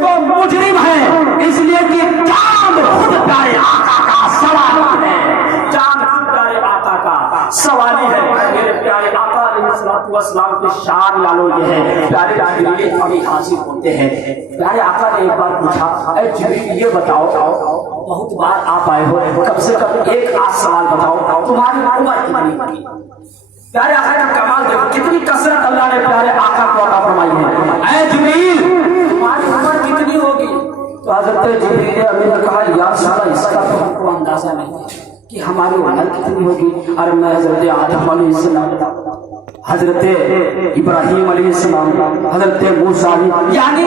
तो मुजरिम है, इसलिए कि चांद खुद प्यारे आका का सवाली है, चांद खुद प्यारे आका का सवाली है। मेरे प्यारे आका अलैहिस्सलाम के शान लालो ये है, प्यारे जिब्रील अभी हाजिर होते हैं। प्यारे आका ने एक बार पूछा, ऐ जिब्रील ये बताओ, बहुत बार आप आए हो, कम से कम एक आध सवाल बताओ, तुम्हारी उम्र कितनी? प्यारे आका का कमाल देखो, कितनी कसरत अल्लाह ने प्यारे आका को अता फरमाई है। ऐ जिब्रील तुम्हारी उम्र कितनी होगी? तो हजरत जिब्रील अमीन ने कहा, या रसूलल्लाह इसका तो हमको अंदाजा नहीं कि हमारी उम्र कितनी होगी। और मैं हजरत आदम अलैहिस्सलाम, हजरत इब्राहिम अलैहिस्सलाम, हजरत मूसा, यानी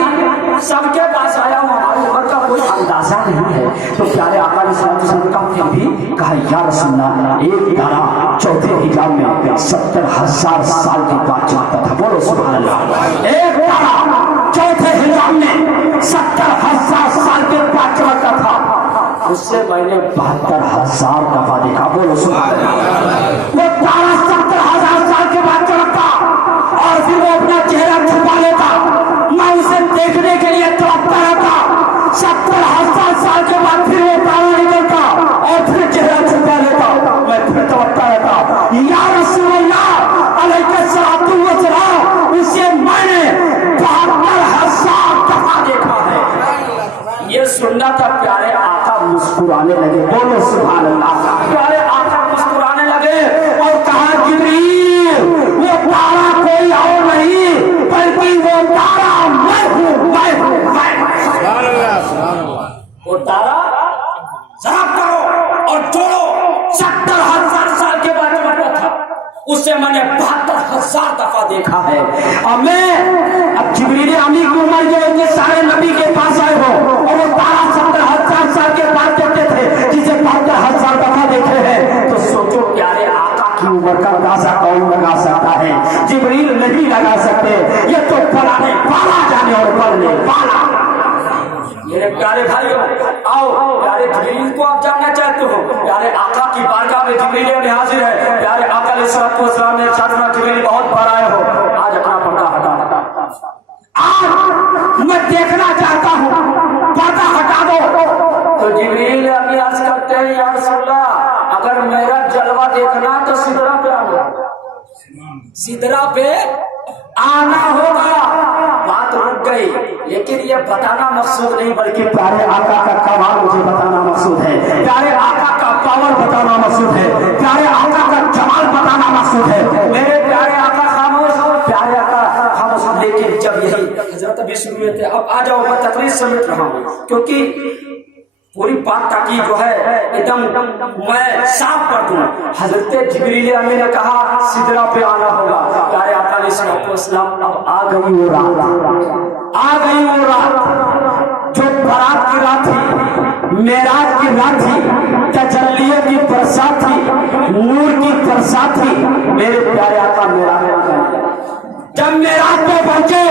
सबके पास आया हूँ, हमारी उम्र का कोई अंदाजा नहीं है। तो प्यारे आका अलैहिस्सलाम का फिर भी कहा, या रसूलल्लाह एक तारा चौथे हिजाब में 70,000 साल के बाद चलता था। बोलो सुभान अल्लाह। एक तारा चौथे हिजाब में 70,000 साल के बाद चलता था, उससे मैंने 72,000 दफा देखा। बोलो सुभान अल्लाह। वो तारा 70,000 साल के बाद चलता और फिर वो अपना चेहरा छुपा लेता, मैं उसे देखने के लिए तड़पता रहता। 70,000 साल के बाद फिर वो तारा निकलता और फिर चेहरा छुपा लेता, मैं फिर तड़पता रहता। या रसूलल्लाह अलैहिस्सलातु वस्सलाम, उसे मैंने 72,000 दफा देखा है। ये सुनना था, प्यारे आका मुस्कुराने लगे। बोलो सुभान अल्लाह। प्यारे आका मुस्कुराने लगे और कहा, जिब्रील वो तारा कोई और नहीं बल्कि वो तारा मैं हूँ, मैं हूँ, मैं हूँ। वो तारा साफ करो और जोड़ो, 70,000 साल के बाद चलता था, उससे मैंने 72,000 दफा देखा है। और मैं अब जिब्रील अमीन की उम्र जो है, सारे नबी के पास आए हो और वो तारा 70,000 साल के बाद देखते थे, जिसे 72,000 दफा देखे हैं। तो सोचो प्यारे आका की उम्र का अंदाजा कौन लगा सकता है? जिब्रील नहीं लगा सकते, ये तो पढ़ाने वाला जाने और पढ़ने वाला। मेरे प्यारे भाइयों, आओ प्यारे जिब्रील को आप जानना चाहते हो? प्यारे आका की बारगाह में जिब्रील अभी हाजिर है। प्यारे आका अलैहिस्सलाम ने इरशाद किया, जिब्रील बहुत बार आए हो, आज अपना पर्दा हटा दो, आज मैं देखना चाहता हूँ, पर्दा हटा दो। तो जिब्रील अभी अर्ज करते हैं, या रसूलल्लाह अगर मेरा जलवा देखना तो सिदरा पे आना, सिदरा पे आना होगा। बात रुक गई, लेकिन ये बताना मकसूद नहीं, बल्कि प्यारे आका का कमाल मुझे बताना मकसूद है, प्यारे आका का पावर बताना मकसूद है, प्यारे आका का जमाल बताना मकसूद है। मेरे प्यारे आका खामोश, प्यारे आका खामोश। लेकिन जब यही हजरत अभी शुरू हुए थे, अब आ जाओ, मैं तकरीर समेट रहा हूँ क्योंकि पूरी बात ताकि जो है एकदम मैं साफ कर दूं। हजरत जिब्रील अमीन ने कहा, सिदरा पे आना होगा। प्यारे आका अलैहिस्सलाम, अब आ गई वो रात, आ गई वो रात जो बारात की रात थी, मेराज की रात थी, तजल्लियों की बरसात थी, नूर की बरसात थी। मेरे प्यारे आका मेराज में गए। जब मेराज पे पहुंचे,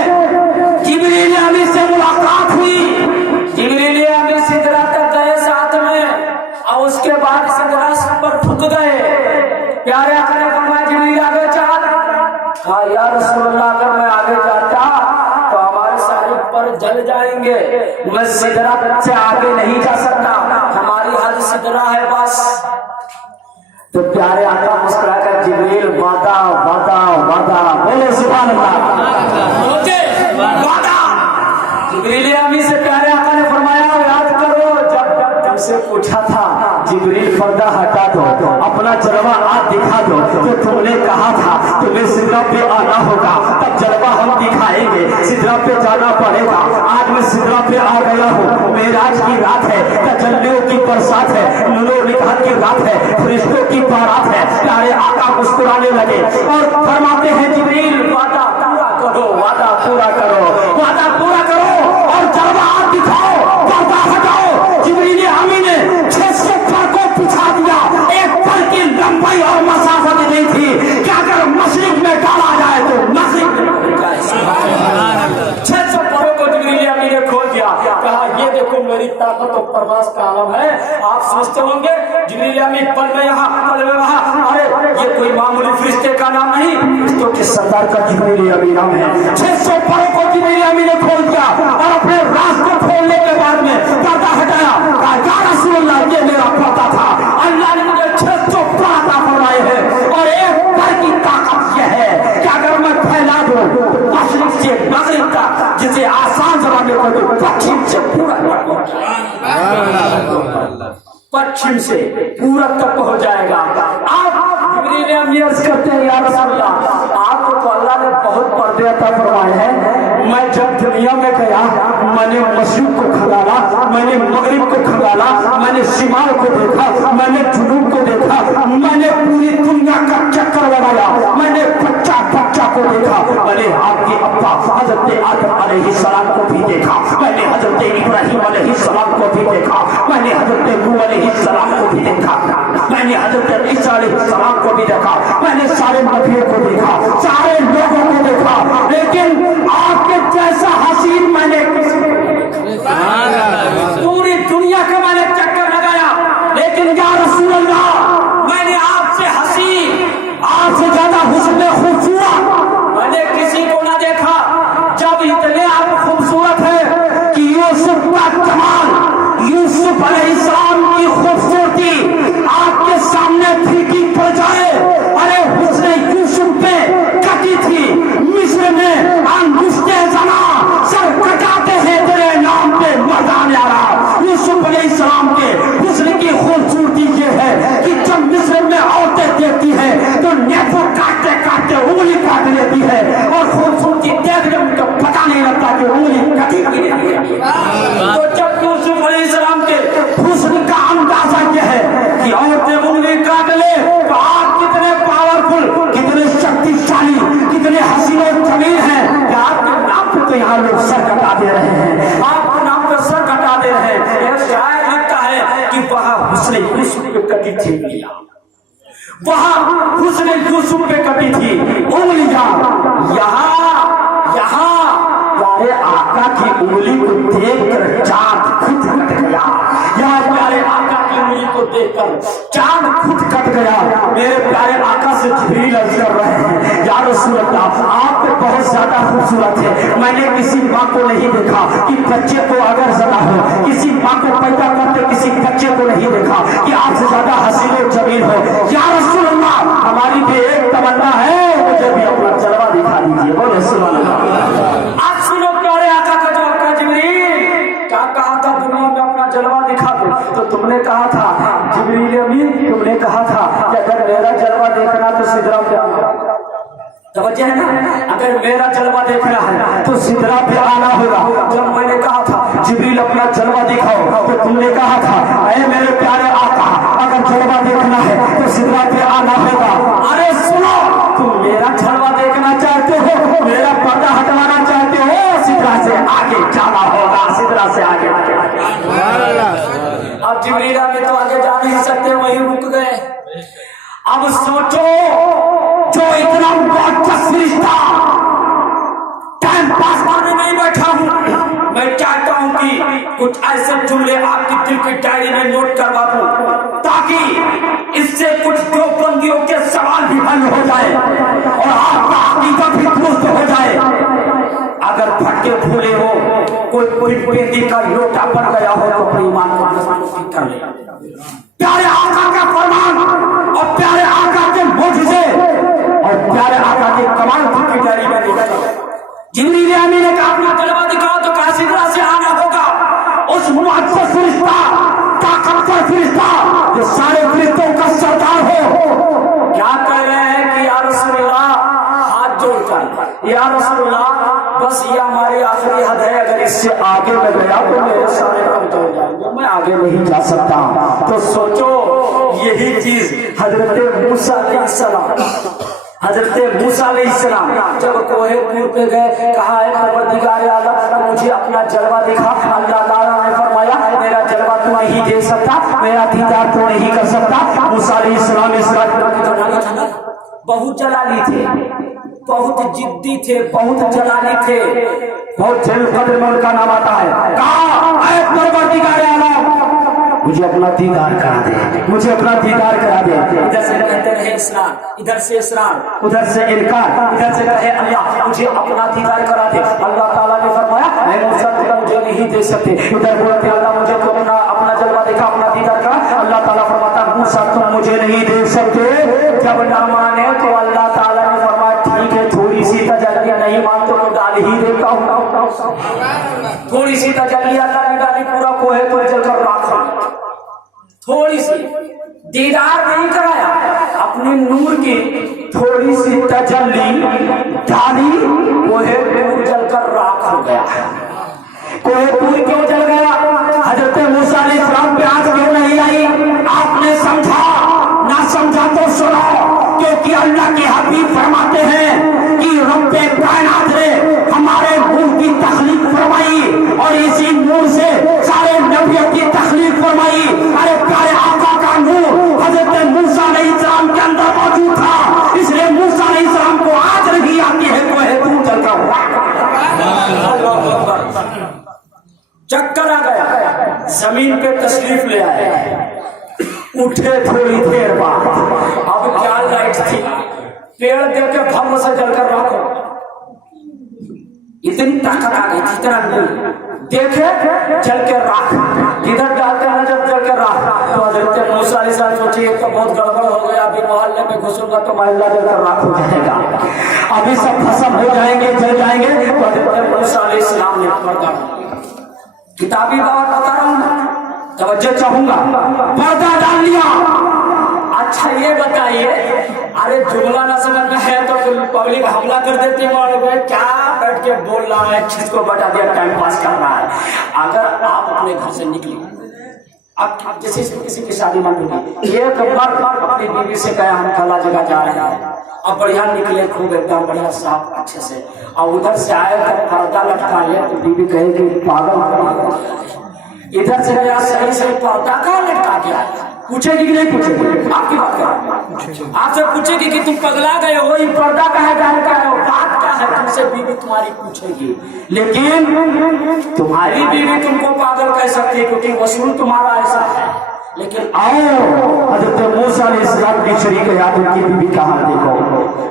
जिब्रील अमीन से मुलाकात हुई, जिब्रील अमीन सिदरा तक गए साथ में, और उसके बाद सिदरा पर फूक गए। प्यारे आका ने फरमाया, जिब्रील आगे चल। कहा, या रसूलल्लाह अगर मैं आगे जाता तो हमारे सारे पर जल जाएंगे, मैं सिदरा से आगे नहीं जा सकता, हमारी हद सिदरा है बस। तो प्यारे आका मुस्कुराकर, जिब्रील वादा वादा वादा, बोले सुभान अल्लाह, वादा। जिब्रील अमीन से प्यारे आका ने फरमाया, याद करो जब तुमसे पूछा था जिब्रील पर्दा हटा दो, अपना जलवा आज दिखा दो, तो तुमने कहा था तुम्हें सिदरा पे आना होगा, तब जलवा हम दिखाएंगे, सिदरा पे जाना पड़ेगा। आज मैं सिदरा पे आ गया हूँ, मेराज की रात है, तजल्लियों की बरसात है, नूर निकाह की रात है, फरिश्तों की बारात है। प्यारे आका मुस्कुराने लगे और फरमाते हैं, जिब्रील वादा पूरा करो, वादा पूरा करो, वादा पूरा करो और जलवा आज दिखाओ, पर्दा हटाओ। जिब्रील अमीन ने 600 फर को पिछा दिया, एक फर की लंबाई और मसाफत नहीं थी कि अगर मशरिक में डाला जाए तो मशरिक में जाए। 600 फरों को जिब्रील अमीन ने खोल दिया, कहा ये देखो मेरी ताकत और परवाज का आलम है। आप सोचते होंगे जिब्रील अमीन पल में यहाँ पल में वहाँ, अरे ये कोई मामूली फरिश्ते का नाम नहीं, फरिश्तों के सरदार का जिब्रील अमीन नाम है। 600 फरों को जिब्रील अमीन ने खोल दिया और अपने रास्ते जिसे आसान जबान में कह दो पश्चिम से पूरब तक पहुंच जाएगा, पश्चिम से पूरब तक पहुंच जाएगा। आप जिब्रील अमीन अर्ज करते हैं या रसूल अल्लाह, आपको तो अल्लाह ने बहुत पर्दे अता फरमाए हैं। मैं जब दुनिया में गया मैंने मशरिक को खंगाला, मैंने मगरिब को खंगाला, मैंने शिमाल को देखा, मैंने जुनूब को देखा, मैंने पूरी दुनिया का चक्कर लगाया, मैंने बच्चा बच्चा को देखा, मैंने आपके अब्बा हजरत आदम अलैहिस्सलाम को भी देखा, मैंने हजरत इब्राहिम अलैहिस्सलाम को भी देखा, मैंने हजरत नूह अलैहिस्सलाम को भी देखा, मैंने हजरत ईसा अलैहिस्सलाम को भी देखा, मैंने सारे नबियों को देखा, सारे लोगों को देखा, लेकिन आपके जैसा हसीन मैंने पूरी दुनिया का मैंने चक्कर लगाया, लेकिन या रसूल अल्लाह मैंने आपसे हसीन, आपसे ज्यादा हुस्न खूबसूरत मैंने किसी को ना देखा। जब इतने आप खूबसूरत है कि यूसुफ का कमाल, यूसुफ अलैहिस्सलाम की खूबसूरती आपके सामने फीकी पड़ जाए, अरे हुस्न यूसुफ पे कटी थी मिस्र में अंगुष्ठे जना सर कटाते हैं तेरे नाम पे मर्दान यारा। यूसुफ अलैहिस्सलाम के हुस्न की खूबसूरती ये है कि जब मिस्र में औरतें देखती है तो नेफो काटते काटते उंगली काट लेती है, और खूबसूरती देखने उनको पता नहीं लगता कि उंगली कटी हुई है। तो जब यूसुफ अलैहिस्सलाम के हुस्न का अंदाजा यह है कि औरतें उंगली काट ले, तो आप कितने पावरफुल, कितने शक्तिशाली, कितने हसीन और जमीन हैं कि आपके नाम पे तो यहाँ लोग सर कटा दे रहे हैं, आपके नाम पे सर कटा दे रहे हैं। यह शायर लिखता है कि वहाँ हुस्न यूसुफ पे कटी थी, वहाँ हुस्न यूसुफ पे कटी थी उंगलियां, यहाँ प्यारे आका की उंगली को देखकर चांद खुद कट गया, यहाँ प्यारे आका की उंगली को देखकर चांद खुद कट गया। मेरे प्यारे आका से जिब्रील अर्ज कर रहे हैं या रसूल अल्लाह आप तो बहुत ज्यादा खूबसूरत है, मैंने किसी माँ को नहीं देखा कि बच्चे को अगर जरा हो, किसी माँ को पैदा करते किसी बच्चे को नहीं देखा कि आपसे ज्यादा हसीन और जमीन हो। या रसूल अल्लाह हमारी भी एक तमन्ना है, मुझे भी अपना जलवा दिखा दीजिए। बोले सुभान अल्लाह। आज सुनो प्यारे आका का जवाब का, जिब्रील क्या कहा था, दुनिया में अपना जलवा दिखा दो, तो तुमने कहा था जिब्रील अमीन, तुमने कहा था कि अगर मेरा जलवा देखना तो सिदरा पे आना, तवज्जो है ना, अगर मेरा जलवा देखना है तो सिदरा पे आना होगा। जब मैंने कहा था जिब्रील अपना जलवा दिखाओ, तो तुमने कहा था ऐ मेरे प्यारे आका अगर जलवा देखना है तो सिदरा पे आना होगा। अरे सुनो, तुम मेरा जलवा देखना चाहते हो, मेरा पर्दा हटवाना चाहते हो, सिदरा से आगे जाना होगा, सिदरा से आगे। अब जिब्रील आगे तो आगे जा नहीं सकते, वहीं रुक गए। अब सोचो जो इतना मुकद्दस रिश्ता टाइम पास करने नहीं बैठा हूँ, मैं चाहता हूँ कि कुछ ऐसे जुमले आपकी दिल की डायरी में नोट करवा दूं, ताकि इससे कुछ दो बंदियों के सवाल भी हल हो जाए और आपका अकीदा भी दुरुस्त हो जाए। अगर भटके भूले हो, कोई बेटी का लोटा बन गया हो तो अपने ईमान को कर ले। प्यारे आका का फरमान और प्यारे आका के मोजज़े और प्यारे आका के कमाल की डायरी में लिखा है। जिब्रील अमीन ने कहा अपना जलवा दिखाओ, तो कहा सिदरा से आना होगा। उस मुक़द्दस फरिश्ता, ताकतवर फरिश्ता जो सारे फरिश्तों का सरदार हो, क्या कह रहे हैं कि या रसूलल्लाह हाथ जोड़कर, या रसूलल्लाह बस ये हमारी आखिरी हद है, अगर इससे आगे मैं गया तो मेरे सारे कमजोर जाएंगे, मैं आगे नहीं जा सकता। तो सोचो यही चीज हजरत मूसा अलैहिस्सलाम, हजरत मूसा अलैहिस्सलाम जब कोहे तूर पे गए, कहा है परवरदिगार आलम मुझे अपना जलवा दिखा। अल्लाह ताला ने फरमाया मेरा जलवा तू नहीं देख सकता, मेरा दीदार तू नहीं कर सकता। मूसा अलैहिस्सलाम बहुत जलाली थे, बहुत जिद्दी थे, बहुत जलाली थे, बहुत जल कद्र में उनका नाम आता है। कहा ऐ परवरदिगार आलम मुझे अपना दीदार करा दे, मुझे अपना दीदार करा दे। इधर से कहते रहे इस्लाम, इधर से इस्लाम, उधर से इनकार, इधर से कहे अल्लाह मुझे अपना दीदार करा दे। अल्लाह ताला ने फरमाया मैं मूसा तुम मुझे नहीं दे सकते। इधर बोलते अल्लाह मुझे तो अपना जलवा दिखा, अपना दीदार करा। अल्लाह ताला फरमाता मूसा तुम मुझे नहीं दे सकते। जब ना माने तो अल्लाह ताला ने फरमाया ठीक है, थोड़ी सी तजल्ली नहीं मानते तो डाल ही देता हूँ। थोड़ी सी तजल्ली अल्लाह ने डाली, पूरा कोहे पर जलकर राख। थोड़ी सी दीदार नहीं कराया, अपने नूर की थोड़ी सी तजल्ली डाली, कोहे पर जलकर राख हो गया। कोहे पर क्यों जल गया? हजरत मूसा अलैहिस्सलाम पे आंच क्यों नहीं आई? आपने समझा ना समझा तो सुनो, क्योंकि अल्लाह के हबीब फरमाते हैं कि रब्बे कायनात ने हमारे नूर की तखलीक फरमाई और इसी नूर से सारे नबियों की तखलीक फरमाई। अरे प्यारे आका का नूर हजरत मूसा अलैहिस्सलाम के अंदर मौजूद था, इसलिए मूसा अलैहिस्सलाम को आज नहीं आती है कोहे तूर जलकर चक्कर आ गया, जमीन पे तशरीफ ले आए। उठे थोड़ी देर बाद, अब क्या लाइट थी, पेड़ देख के भम से जलकर रखो, इतनी ताकत आ गई, इतना देखे जल के राख, इधर डालते हैं जब जल के राख। तो हजरत मूसा अलैहिस्सलाम सोचे ये तो बहुत गड़बड़ हो गया, अभी मोहल्ले में घुसूंगा तो मोहल्ला जलकर राख हो जाएगा, अभी सब खत्म हो जाएंगे, जल जाएंगे। तो हजरत मूसा अलैहिस्सलाम ने पर्दा, किताबी बात बता रहा हूँ, तवज्जो चाहूंगा, पर्दा डाल लिया। अच्छा ये बताइए, अरे जुमला न समझ में है तो पब्लिक हमला कर देती है, क्या बैठ के बोल रहा है, किसको बता दिया, टाइम पास कर रहा है। अगर आप अपने घर से निकले, अब जैसे किसी की शादी मान लीजिए, एक बार अपनी बीवी से कहा हम फला जगह जा रहे हैं, अब बढ़िया निकले खूब एकदम बढ़िया साफ अच्छे से, और उधर से आए तो पर्दा लटका लिया, तो बीवी कहेगी पागल, इधर से गया सही से पर्दा कहाँ लटका के आया? पूछेगी कि नहीं पूछेगी? आपकी बात करें, आपसे पूछेगी कि तुम पगला गए हो, ये पर्दा कहाँ डाल का है, बात क्या है, तुमसे बीवी तुम्हारी पूछेगी। लेकिन तुम्हारी बीवी तुमको पागल कह सकती है, क्योंकि वसूल तुम्हारा ऐसा है। लेकिन आओ हजरत मूसा अलैहिस्सलाम की शरीक याद, उनकी बीवी का हाल देखो।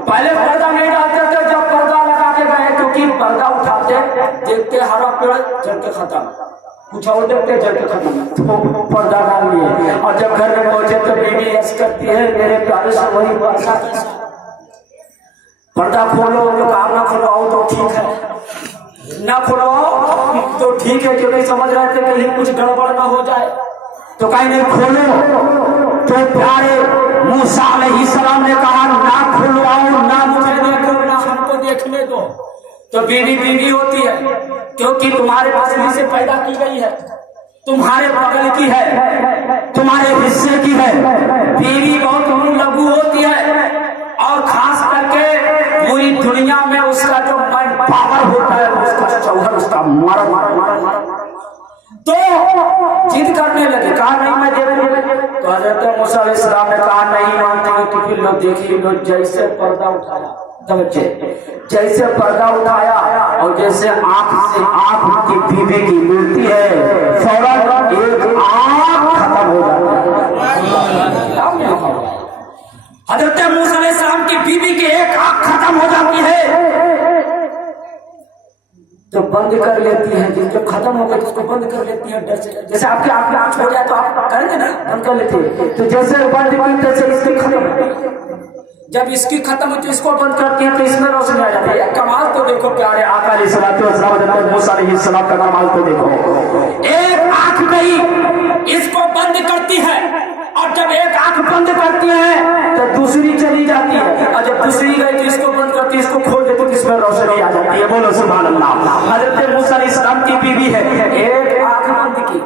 पहले पर्दा नहीं डालते थे, जब पर्दा लगा के गए, क्योंकि पर्दा उठाते देखते हरा पेड़ जल के खत्म, कुछ और देखते जल के खत्म, तो पर्दा डाल लिए। और जब घर में पहुंचे तो बीवी ऐसी करती है, मेरे प्यारे से वही वर्षा कैसा, पर्दा खोलो, काम ना खुलवाओ तो ठीक है, ना खुलवाओ तो ठीक है, क्योंकि समझ रहे थे कहीं कुछ गड़बड़ ना हो जाए, तो कहीं नहीं खोलो। तो प्यारे मूसा अलैहिस्सलाम ने कहा ना खुलवाओ, ना मुझे देखो, ना हमको देखने दो। तो बीवी बीवी होती है, क्योंकि तुम्हारे पास में से पैदा की गई है, तुम्हारे बगल की है, तुम्हारे हिस्से की है। बीवी बहुत लघु होती है, और खास करके पूरी दुनिया में उसका जो पावर होता है, उसका चौहर, उसका मारा मारा मारा मारा, तो जिद करने लगे, कहा नहीं मैं दे। तो हजरत मूसा अलैहिस्सलाम ने कहा नहीं मानते, तो फिर लोग देखिए, लोग जैसे पर्दा उठाया, जैसे पर्दा उठाया और जैसे आंख से आंख की बीवी की मिलती है, फौरन एक आंख खत्म हो जाती है। हजरत मूसा अलैहिस्सलाम की बीवी की एक आंख खत्म हो जाती है, तो बंद कर लेती है, जिसको खत्म हो गया उसको बंद कर लेती है डर से। जैसे आपकी आंख हो जाए तो आप करेंगे ना, बंद कर लेते हैं, तो जैसे बंद की तैसे इसकी खत्म हो गई। जब इसकी खत्म होती है, इसको बंद करती है, तो इसमें रोशनी आ जाती है। कमाल तो देखो प्यारे आका अलैहिस्सलाम मूसा अलैहिस्सलाम का कमाल तो देखो। एक आंख गई, इसको बंद करती है, और जब एक आंख बंद करती है तो दूसरी चली जाती है, और जब दूसरी गई तो इसको बंद करती है, इसको खोल देती है, इसमें रोशनी आ जाती है। बोलो सुभान अल्लाह। हजरत मूसा अलैहिस्सलाम की बीवी है, एक आंख बंद की,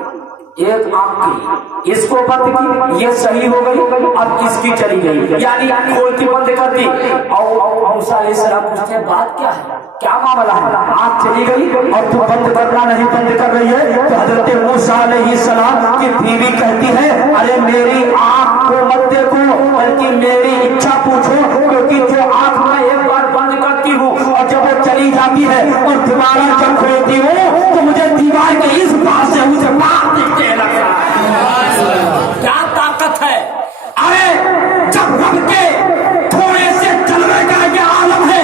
एक आंख की, इसको बंद की, ये सही हो गई, अब इसकी चली गई, यानी खोल की बंद कर दी। और मूसा अलैहिस्सलाम पूछते हैं बात क्या है, क्या मामला है, आंख चली गई और तू बंद करना नहीं बंद कर रही है। तो हजरत मूसा अलैहिस्सलाम की बीवी कहती है अरे मेरी आंख को मत देखो, बल्कि मेरी इच्छा पूछो, क्योंकि जो आंख मैं एक बार बंद करती हूँ और जब वो चली जाती है और दोबारा जब खोलती हूँ तो मुझे दीवार के इस पास से मुझे बाहर दिखते लगता है। क्या ताकत है, अरे जब रब के थोड़े से जलवे का ये आलम है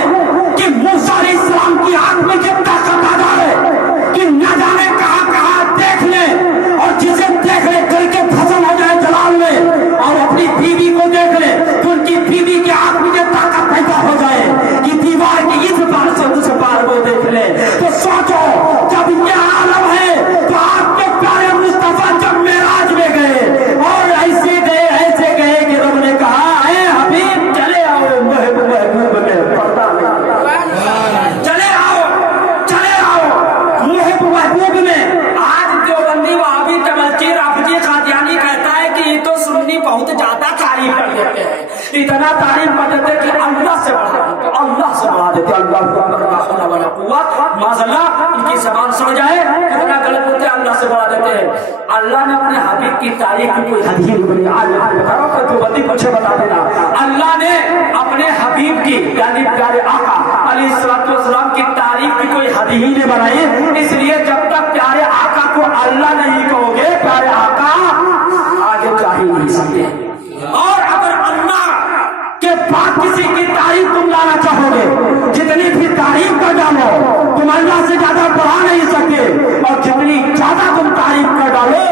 कि मूसा अलैहिस्सलाम की आंख में जब ताकत आ जाए कि न जाने कहां कहां देख ले, और जिसे देख ले करके खत्म हो जाए जलाल में, और अपनी बीवी को देख ले तो उनकी बीवी की आंख में जब ताकत पैदा हो जाए कि दीवार की इस बार से उस बार को देख ले, तो सोचो کی زبان سمجھ آئے کتنا غلط ہوتے ہیں اللہ سے بڑھا دیتے ہیں. اللہ نے اپنے حبیب کی تعریف کی کوئی حد ہی نہیں بنی. مجھے بتا دینا, اللہ نے اپنے حبیب کی یعنی پیارے آقا علیہ الصلوۃ والسلام کی تعریف کی کوئی حد ہی نہیں بنائی. اس لیے جب تک پیارے آقا کو اللہ نہیں کہو گے پیارے آقا آگے جا ہی نہیں سکتے. اور اگر اللہ کے بعد کسی کی تعریف تم لانا چاہو گے, جتنی بھی تعریف کر ڈالو تم اللہ سے زیادہ بڑھا نہیں سکتے, اور جتنی زیادہ تم تعریف کر ڈالو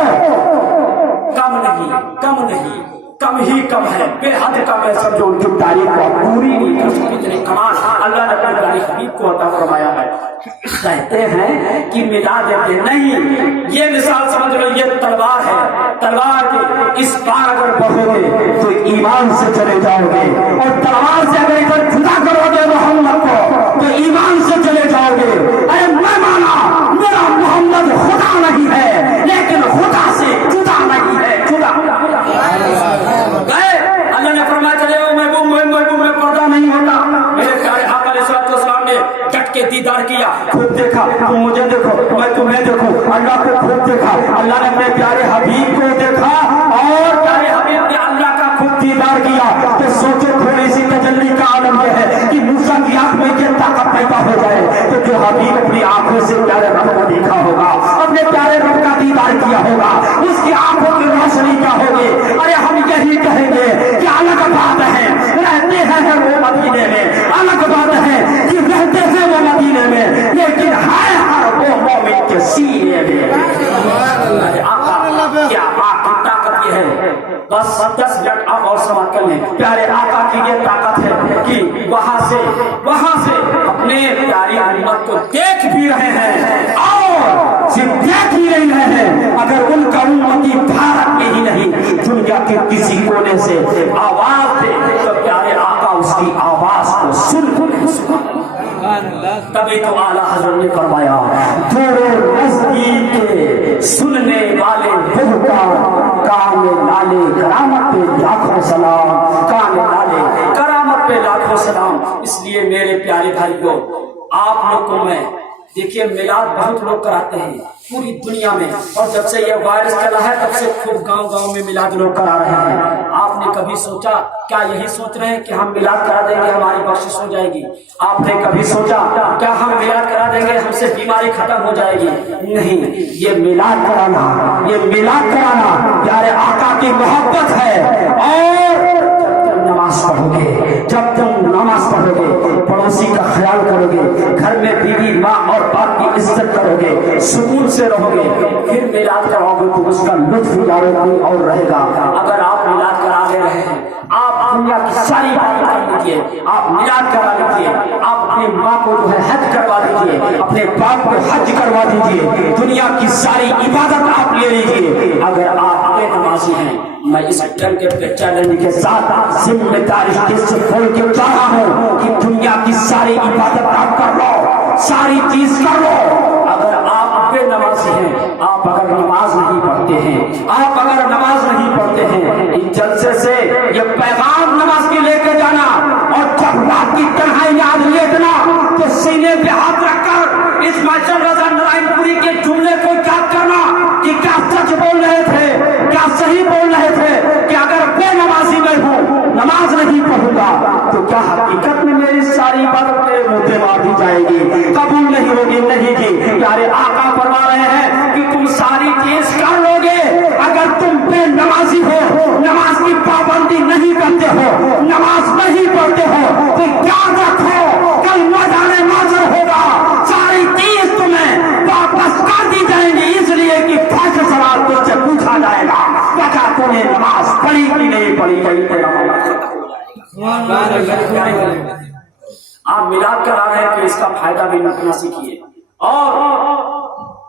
کم ہی کم ہے, بے حد کم ہے. سب جو ان کی تعریف کو پوری نہیں کر سکتے. اتنے کمال اللہ نے اپنے پیارے حبیب کو عطا فرمایا ہے. کہتے ہیں کہ ملا دیتے نہیں, یہ مثال سمجھ لو یہ تلوار ہے. تلوار کے اس پار اگر بڑھو گے تو ایمان سے چلے جاؤ گے, اور تلوار سے اگر ادھر جدا کرو گے محمد کو تو ایمان سے چلے جاؤ گے. ارے میں مانا میرا محمد خدا نہیں ہے, لیکن خدا سے جدا نہیں ہے. جدا اللہ نے فرمایا چلے وہ محبوب میں پردہ نہیں ہوتا. میرے پیارے آقا علیہ السلام نے ڈٹ کے دیدار کیا, خوب دیکھا, تم مجھے دیکھو میں تمہیں دیکھوں. اللہ کو خوب دیکھا, اللہ نے اپنے پیارے حبیب کو دیکھا, اور پیارے حبیب نے اللہ کا خوب دیدار کیا. تو سوچو تھوڑی سی تجلی کا عالم یہ ہے کہ موسیٰ کی آنکھ میں یہ طاقت پیدا ہو جائے تو جو حبیب اپنی آنکھوں سے پیارے رب کو دیکھا ہوگا, اپنے پیارے رب کا دیدار کیا ہوگا, اس کی آنکھوں کی روشنی کیا ہوگی. ارے ہم یہی کہیں گے کہ الگ بات ہے رہتے ہیں وہ مدینے میں, الگ بات ہے کہ رہتے ہیں وہ مدینے میں, لیکن ہے ہر وہ مومن کے سینے میں. آقا کیا آپ کی طاقت یہ ہے, بس 10 منٹ آپ اور سماعت کر لیں. پیارے آقا کی یہ طاقت ہے کہ وہاں سے اپنے پیاری امت کو دیکھ بھی رہے ہیں, اور صرف دیکھ ہی نہیں رہے ہیں, اگر ان کا امتی بھارت میں ہی نہیں دنیا کے کسی کونے سے آواز دے تو پیارے آقا اس کی آواز کو سن تبھی تو اعلیٰ حضرت نے فرمایا دور نزدیک کے سننے والے کان لالے کرامت پہ لاکھوں سلام, کان لالے کرامت پہ لاکھوں سلام. اس لیے میرے پیارے بھائیوں آپ لوگ کو میں دیکھیے میلاد بہت لوگ کراتے ہیں پوری دنیا میں, اور جب سے یہ وائرس چلا ہے تب سے خوب گاؤں میں میلاد لوگ کرا رہے ہیں. آپ نے کبھی سوچا, کیا یہی سوچ رہے ہیں کہ ہم میلاد کرا دیں گے ہماری بخشش ہو جائے گی؟ آپ نے کبھی سوچا کیا ہم میلاد کرا دیں گے ہم سے بیماری ختم ہو جائے گی؟ نہیں, یہ میلاد کرانا پیارے آقا کی محبت ہے. اور جب تم نماز پڑھو گے پڑوسی کا خیال کرو گے, گھر میں بیوی ماں اور باپ کی عزت کرو گے, سکون سے رہو گے, پھر میلاد کراؤ گے تو اس کا لطف یارو کوئی اور رہے گا. اگر آپ میلاد کرا دے رہے ہیں, آپ دنیا کی ساری باتیں کر لیجیے, آپ میلاد کرا لیجیے, آپ اپنی ماں کو جو ہے حج کروا دیجیے, اپنے باپ کو حج کروا دیجیے, دنیا کی ساری عبادت آپ لے لیجیے. اگر آپ بے نمازی ہیں, میں اس چیلنج کے ساتھ ذمہ داری سے بول کے چاہ رہا ہوں کہ دنیا کی ساری عبادت آپ کر لو, ساری چیز کر لو. اگر آپ بے نمازی ہیں, آپ اگر نماز نہیں پڑھتے ہیں, اس جلسے سے یہ پیغام نماز کے لے کے جانا, اور جب رات کی تنہائی یاد لیٹنا تو سینے پہ ہاتھ رکھ کر اس محشر رضا نارائن پوری کے جملے کو یاد کرنا کہ کیا سچ بول رہے تھے, کیا صحیح بول رہے تھے کہ اگر بے نمازی میں ہوں, نماز نہیں پڑھوں گا تو کیا حقیقت میں میری ساری بات میرے منہ پہ مار دی جائے گی, قبول نہیں ہوگی؟ نہیں جی. پیارے آقا فرما رہے ہیں کہ تم ساری چیز کر لو گے, اگر تم بے نمازی ہو, نماز کی پابندی نہیں کرتے ہو, نماز نہیں پڑھتے ہو, تو یاد رکھو کل میدان معاشر ہوگا, ساری چیز تمہیں واپس کر دی جائیں گی, اس لیے کہ پانچ سوال تم سے پوچھا جائے گا بچا تم نے نماز پڑھی کہ نہیں پڑھی. آپ میلاد کرا رہے ہیں تو اس کا فائدہ بھی اپنا سیکھیے, اور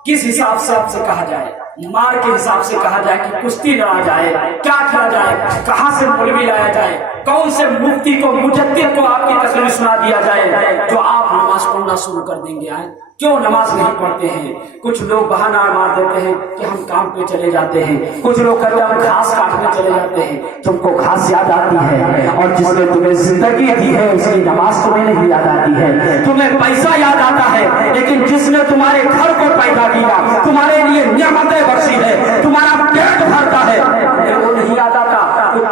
کس حساب سے آپ سے کہا جائے, مار کے حساب سے کہا جائے کہ کشتی لڑا جائے, کیا کیا جائے, کہاں سے مولوی لایا جائے, کون سے مفتی کو مجدد کو آپ کی تقریر سنا دیا جائے, جو آپ نماز پڑھنا شروع کر دیں گے. क्यों नमाज नहीं पढ़ते हैं? कुछ लोग बहाना मार देते हैं कि हम काम पे चले जाते हैं, कुछ लोग कहते हैं हम घास काटने चले जाते हैं। तुमको घास याद आती है और जिसने तुम्हें जिंदगी दी है उसकी नमाज तुम्हें नहीं याद आती है। तुम्हें पैसा याद आता है लेकिन जिसने तुम्हारे घर को पैदा किया, तुम्हारे लिए नियामतें बख्शी है, तुम्हारा पेट भरता है, वो नहीं याद आता।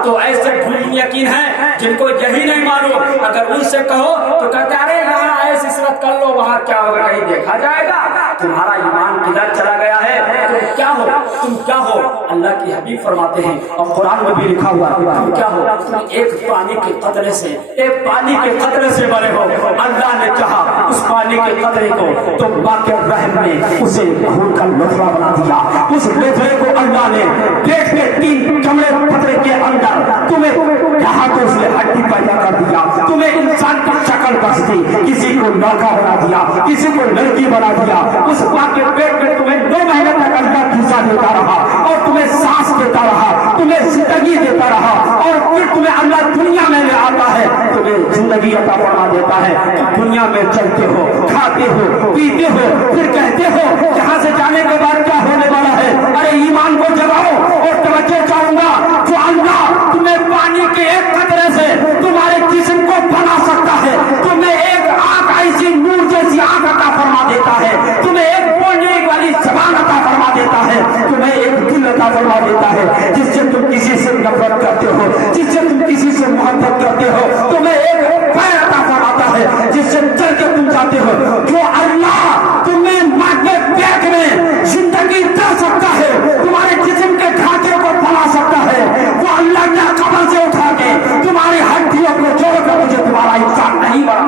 तो ऐसे ढूंढ यकीन है जिनको यही नहीं मालूम, अगर उनसे कहो तो कहते अरे यहाँ ऐसी इस्रत कर लो, वहाँ क्या होगा नहीं देखा जाएगा। तुम्हारा ईमान किधर चला गया है? तुम क्या हो? तुम क्या हो? अल्लाह की हबीब फरमाते हैं और कुरान में भी लिखा हुआ है तुम क्या हो? तुम एक पानी के कतरे से, एक पानी के कतरे से बने हो। अल्लाह ने चाहा उस पानी के कतरे को तो बाक़ी रहम ने उसे घोल कर लुत्फा बना दिया। उस लुत्फे को अल्लाह ने पेट के 3 चमड़े पतरे के अंदर तुम्हें यहाँ तो उसने हड्डी पैदा कर दिया, तुम्हें इंसान की शक्ल बख्श दी, किसी को लड़का बना दिया, किसी को लड़की बना दिया। उस माँ के पेट में तुम्हें 2 महीने तक अल्लाह घुसा देता रहा और तुम्हें सांस देता रहा, तुम्हें जिंदगी देता रहा और फिर तुम्हें अल्लाह दुनिया में ले आता है, तुम्हें जिंदगी अता फरमा देता है। तुम दुनिया में चलते हो, खाते हो, पीते हो, फिर कहते हो यहाँ से जाने के बाद क्या होने वाला है? अरे ईमान को जगाओ और तवज्जो चाहूंगा, जो अल्लाह तुम्हें पानी के एक कतरे से तुम्हारे जिस्म को बना सकता है, तुम्हें एक आंख ऐसी नूर जैसी आंख अता फरमा देता है, तुम्हें एक बोलने वाली जबान अता फरमा देता है, तुम्हें एक दिल अता फरमा देता है जिससे तुम किसी से नफरत करते हो, जिससे तुम किसी से मोहब्बत करते हो, तुम्हें एक पैर अता फरमाता है जिससे चल के तुम जाते हो। जो अल्लाह तुम्हें माँ के पेट में जिंदगी दे सकता है, तुम्हारे जिस्म के ढांचे को बना सकता है, वो अल्लाह ने कब्र से उठा के तुम्हारी हड्डियों को जोड़कर मुझे तुम्हारा इंसान नहीं बना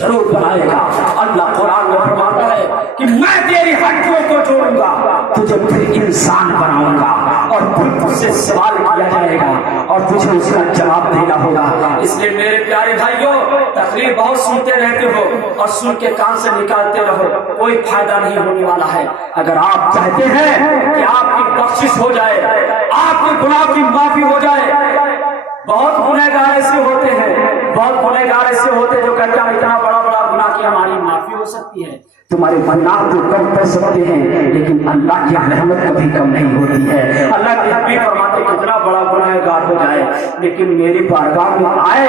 जरूर बनाएगा। अल्लाह कुरान में फरमाता है कि मैं तेरी हड्डियों को जोड़ूंगा, तुझे फिर इंसान बनाऊंगा और फिर तुझसे सवाल किया जाएगा और तुझे उसका जवाब देना होगा। इसलिए मेरे प्यारे भाइयों, तकरीर बहुत सुनते रहते हो और सुन के कान से निकालते रहो, कोई फायदा नहीं होने वाला है। अगर आप चाहते हैं कि आपकी बख्शिश हो जाए, आपके गुनाह की माफी हो जाए, बहुत गुनहगार ऐसे होते हैं, बहुत गुनहगार ऐसे होते जो कहते हैं इतना बड़ा बड़ा गुनाह की हमारी माफी हो सकती है। तुम्हारे गुनाह तो कम कर सकते हैं लेकिन अल्लाह की रहमत कभी कम नहीं होती है। अल्लाह के हबीब फरमाते कितना बड़ा गुनहगार हो जाए लेकिन मेरी बारगाह में आए,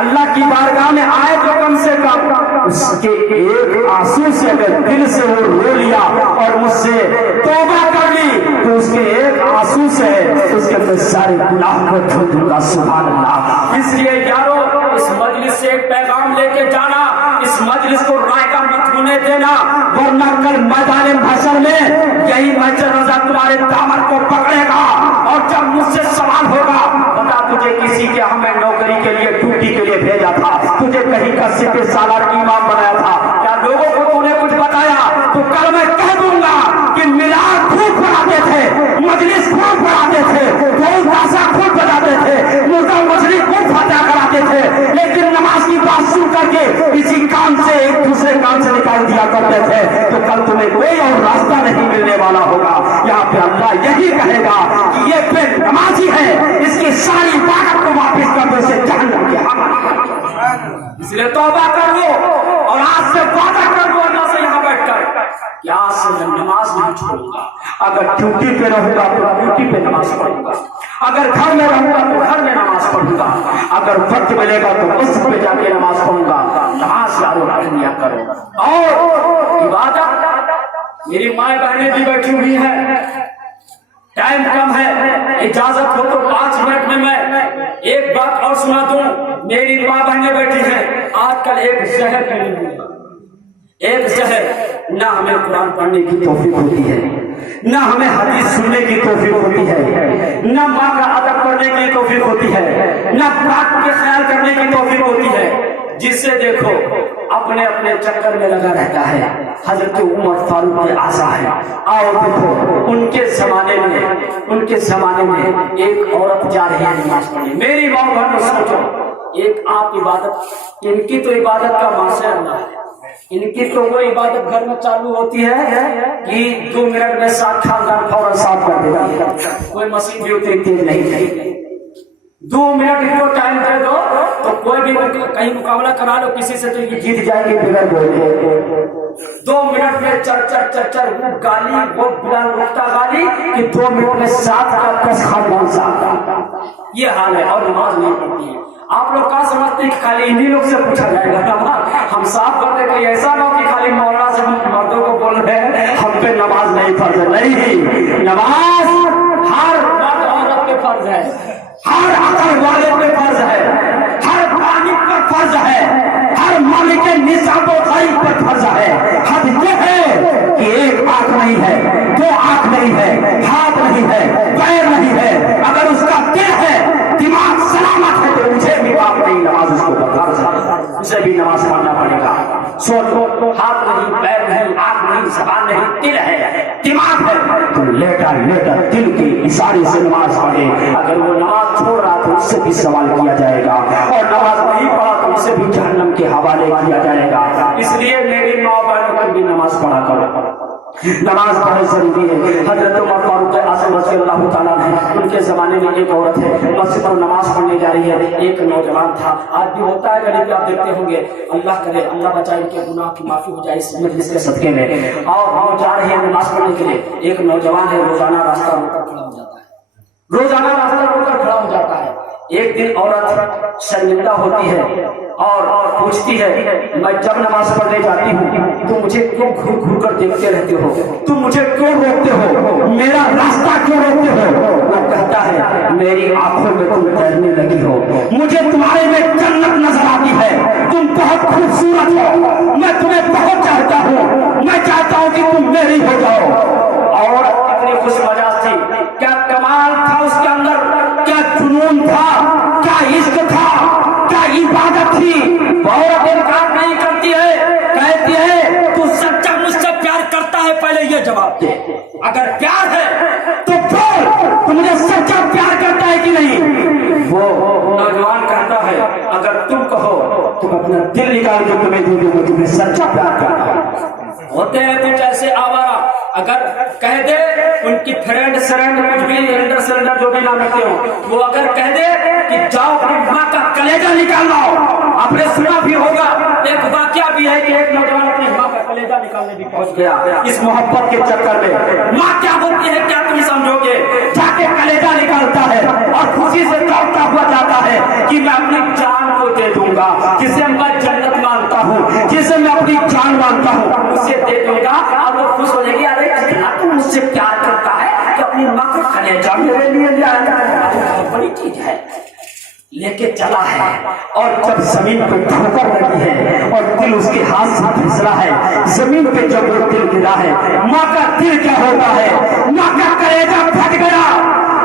अल्लाह की बारगाह में आए तो कम से कम उसके एक आंसू से अगर दिल से वो रो लिया और मुझसे तौबा कर ली तो उसके एक आंसू से उसके मैं सारे गुनाह को धो दूंगा। सुभान अल्लाह। इसलिए यारो, इस मजलिस से एक पैगाम लेके जाना, इस मजलिस को राय का मत होने देना, वरना कल मैदान महशर में यही महशर रजा तुम्हारे दामन को पकड़ेगा और जब मुझसे सवाल होगा, बता तुझे किसी के हमें नौकरी के लिए ड्यूटी के लिए भेजा था, तुझे कहीं का सिपह सालार इमाम बनाया था, क्या लोगों को तूने कुछ बताया? तो कल मैं कह दूंगा कि मिलाद खूब पढ़ाते थे, मजलिस खूब पढ़ाते थे, बहुत भाषा खूब बजाते थे, मुर्गा मछली खूब फाटा कराते थे, लेकिन नमाज की बात सुन करके इसी काम से एक दूसरे काम से निकाल दिया करते थे। तो कल तुम्हें कोई और रास्ता नहीं मिलने वाला होगा। यहाँ पे अल्लाह यही कहेगा कि ये फिर नमाजी है, इसकी सारी इबादत को वापिस कर दो, इसे जहन्नम के हवाले। इसलिए तौबा कर लो और आज से वादा कर दो अल्लाह से यहाँ बैठकर कि आज से मैं नमाज नहीं छोड़ूंगा। अगर ड्यूटी पे रहूंगा तो ड्यूटी पे नमाज पढ़ूंगा, अगर घर में रहूंगा तो घर में नमाज पढ़ूंगा, अगर वक्त मिलेगा तो मस्जिद पे जाके नमाज पढ़ूंगा। नमाज यारो किया करो और इबादत। मेरी माए बहनें भी बैठी हुई है, टाइम कम है, इजाजत हो तो 5 मिनट में मैं एक बात और सुना दूं। मेरी माँ बहनें बैठी हैं, आजकल एक जहर फैली हुई है, एक जहर। ना हमें कुरान पढ़ने की तौफीक होती है, ना हमें हदीस सुनने की तौफीक होती है, ना माँ का अदब करने की तौफीक होती है, ना बात के ख्याल करने की तौफीक होती है। जिससे देखो अपने अपने चक्कर में लगा रहता है। हजरत उमर फारूक के आसा है, आओ देखो उनके जमाने में एक औरत जा रही है नमाज पढ़ने। मेरी माँ बहनों सोचो, एक आप इबादत, इनकी तो इबादत का माशा अल्लाह है, इनकी तो वो इबादत घर में चालू होती है कि 2 मिनट में साथ खानदान फौरन साफ कर देती है, कोई मशीन भी उतनी तेज नहीं। 2 मिनट इनको टाइम दे दो तो कोई भी कहीं मुकाबला करा लो किसी से तो ये जीत जाएंगे बिना बोले। 2 मिनट में चर वो गाली, वो बिना रुकता गाली कि 2 मिनट में 7 का 10 खान सकता, ये हाल है। और नमाज नहीं पढ़ती है। आप लोग क्या समझते हैं कि खाली इन्हीं लोग से पूछा जाएगा नमाज? हम साफ करते कि ऐसा ना कि खाली मौला से मर्दों को बोल रहे हैं हम पे नमाज नहीं फर्ज है। नहीं, नमाज हर मर्द औरत पे फर्ज है, हर अकल वाले पे फर्ज है, हर बालिग पर फर्ज है, हर मालिक निसाब पर फर्ज है। हद ये है कि एक आंख नहीं है, 2 आंख नहीं है, हाथ नहीं है, पैर नहीं है, अगर उसका दिल है, दिमाग सलामत है तो मुझे भी बात नहीं, नमाज उसको बता, उसे भी नमाज पढ़ना पड़ेगा। सोचो, हाथ नहीं, पैर नहीं, आंख नहीं, ज़बान नहीं, दिल है, दिमाग है, तो लेटर दिल के इशारे से नमाज पढ़े। अगर वो नमाज छोड़ रहा तो उससे भी सवाल किया जाएगा, और नमाज नहीं पढ़ा तो उससे भी जहन्नम के हवाले किया जाएगा। इसलिए मेरी माँ बहनों को भी नमाज पढ़ा करो, नमाज बहुत जरूरी है। हजरत उमर फारूक आज़म रज़ियल्लाहु ताला अन्हु, उनके जमाने में एक औरत है मस्जिद में नमाज पढ़ने जा रही है, एक नौजवान था। आज भी होता है, गरीब आप देखते होंगे, अल्लाह करे, अल्लाह बचाए, इनके गुनाह की माफी हो जाए इस मजलिस के सदके में। और हम जा रहे हैं नमाज पढ़ने के लिए, एक नौजवान है रोजाना रास्ता रोककर खड़ा हो जाता है, रोजाना रास्ता रोककर खड़ा हो जाता है। एक दिन औरत शर्मिंदा होती है और पूछती है, मैं जब नमाज पढ़ने जाती हूँ तो मुझे क्यों घूर घूर कर देखते रहते हो, तुम मुझे क्यों रोकते हो, मेरा रास्ता क्यों रोकते हो? वो कहता है, मेरी आंखों में तुम तैरने लगी हो, मुझे तुम्हारे में जन्नत नजर आती है, तुम बहुत खूबसूरत हो, मैं तुम्हें बहुत चाहता हूँ, मैं चाहता हूँ कि तुम मेरी हो जाओ। और कितनी खुश मजाज थी, क्या कमाल था उसके अंदर, क्या जुनून था, क्या इश्क था, क्या इबादत थी। औरत इनकार नहीं करती है, कहती है तू सच्चा मुझसे प्यार करता है, पहले ये जवाब दे, अगर प्यार है तो बोल तू मुझे सच्चा प्यार करता है कि नहीं। वो नौजवान कहता है, अगर तुम कहो तुम अपना दिल निकाल के तुम्हें दे दूंगा, तुम्हें सच्चा प्यार करता है। होते हैं कुछ ऐसे आवारा, अगर कह दे उनकी फ्रेंड कुछ भी सिलेंडर जो भी नाम रखते हो, वो अगर कह दे कि जाओ अपनी माँ का कलेजा निकाल लाओ, आपने सुना भी होगा, एक वाकया भी है कि एक नौजवान अपनी माँ का कलेजा निकालने भी पहुंच गया इस मोहब्बत के चक्कर में। माँ क्या होती है क्या तुम समझोगे, जाके कलेजा निकालता है और खुशी से दौड़ता हुआ जाता है कि मैं अपनी जान को दे दूंगा, जिसे मैं जन्नत मानता हूँ, जिसे मैं अपनी जान मानता हूँ, उसे दे दूंगा। और वो खुश हो जाएगी, अरे कितना तुम मुझसे प्यार करता है कि अपनी माँ का कलेजा मेरे लिए ले आएगा, बहुत बड़ी चीज है। लेके चला है और जब जमीन पे ठोकर लगी है और दिल उसके हाथ से फिसला है, जमीन पे जब वो दिल गिरा है, माँ का दिल क्या होता है, माँ का कलेजा फट गया,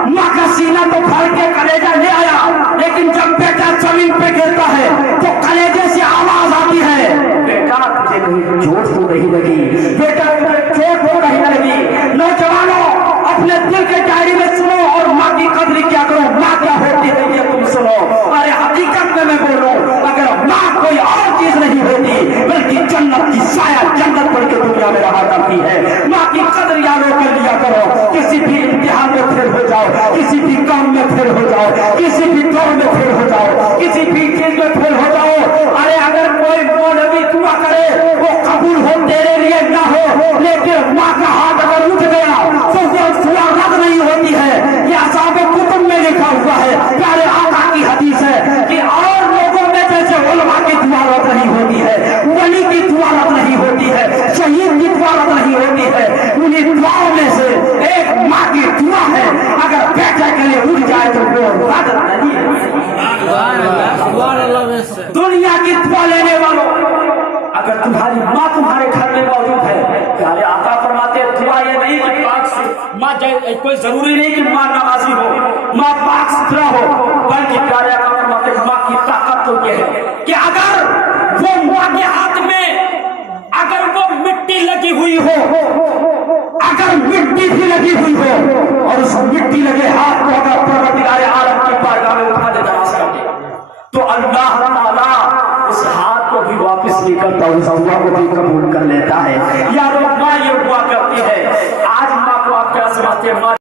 माँ का सीना तो भर के कलेजा ले आया, लेकिन जब बेटा जमीन पे गिरता है तो कलेजे से आवाज आती है, बेटा तुझे कहीं चोट तो नहीं लगी, बेटा तुझे चोट तो नहीं लगी। नौजवानों अपने दिल के डायरी में सुनो और माँ की कदर क्या करो, माँ क्या होती है ये तुम सुनो। अरे हकीकत में मैं बोल रहा हूँ, अगर माँ कोई और चीज नहीं होती बल्कि जन्नत की साया जन्नत पढ़ के दुनिया में रहा करती है। माँ की कदर याद कर लिया करो, किसी भी इम्तिहान में फेल हो जाओ, किसी भी काम में फेल हो जाओ, किसी भी दौड़ में फेल हो जाओ, किसी भी चीज में फेल हो जाओ, अरे अगर कोई मौलवी दुआ करे वो कबूल हो तेरे लिए ना हो, लेकिन माँ का हाथ अगर उठ गया तो वो दुआ रद्द नहीं होती है। यह साहब कुतुब में लिखा हुआ है, प्यारे आका की हदीस है कि और लोगों में जैसे उलमा की दुआ रद्द नहीं होती है, वली की दुआ रद्द नहीं होती है, शहीद की दुआ रद्द नहीं होती है, उन्हीं दुआओं में से एक माँ की दुआ है, अगर बेटे के लिए उठ जाए तो वो रद्द नहीं है। दुनिया की दुआ लेने वालों, अगर तुम्हारी माँ तुम्हारे घर में मौजूद है, प्यारे आका फरमाते दुआ ये नहीं कि पाक से माँ, कोई जरूरी नहीं कि माँ नमाजी हो, माँ पाक सुथरा हो, बल्कि प्यारे आका फरमाते माँ की ताकत तो ये है कि अगर वो माँ के हाथ में अगर वो मिट्टी लगी हुई हो, अगर मिट्टी भी लगी हुई हो और उस मिट्टी लगे हाथ को अगर परवरदिगार आलम की बारगाह में उठा दे दराज कर दे तो अल्लाह ताला उस हाथ को भी वापस नहीं करता, उस दुआ को भी कबूल कर लेता है।